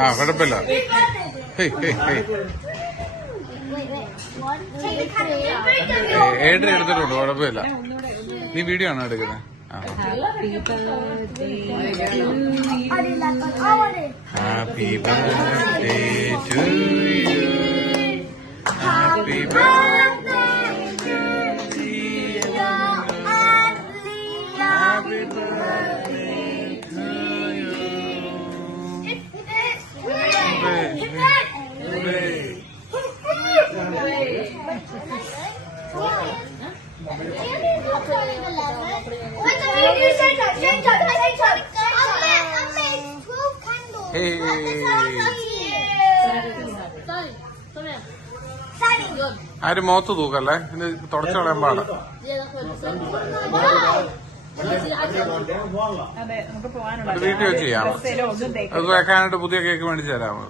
ആ കുഴപ്പമില്ല. ഏഴര എടുത്തിട്ടുണ്ട്, കുഴപ്പമില്ല. നീ വീഡിയോ ആണോ എടുക്കുന്നത്? Happy birthday to you, happy birthday to you, happy birthday to you. ആരും മുഖത്ത് തൂക്കല്ലേ, ഇത് തുടച്ചു കളയാൻ പാടാ. വീട്ടിൽ വെച്ച് ചെയ്യാം. അത് വെക്കാനായിട്ട് പുതിയ കേക്ക് മേടിച്ചു തരാമോ?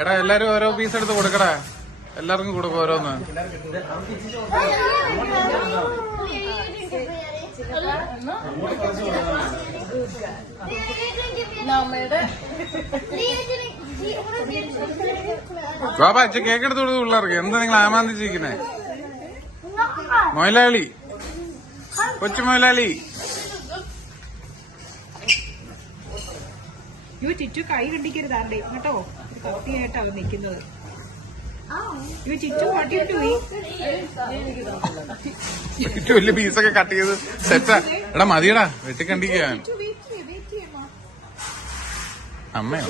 എടാ എല്ലാരും ഓരോ പീസ് എടുത്ത് കൊടുക്കടാ, എല്ലാവർക്കും കൊടുക്കും ഓരോന്ന്. ബാബാ അച്ഛൻ കേക്ക് എടുത്ത് കൊടുത്തു പിള്ളേർക്ക്. എന്താ നിങ്ങൾ ആമാന്തിച്ചിരിക്കുന്നേ? മൊയലാളി, കൊച്ചു മൊയലാളി. ഇവ ചിറ്റു കൈ കണ്ടിക്കരുതാണ്ടേ കേട്ടോ, കത്തിയായിട്ടാണ് നിൽക്കുന്നത്. ഇവ ചിറ്റു ചുറ്റും വലിയ പീസൊക്കെ കട്ട് ചെയ്ത് സെറ്റാ. എടാ മതിയടാ, വെട്ടിക്കണ്ടിക്കുക. അമ്മയോ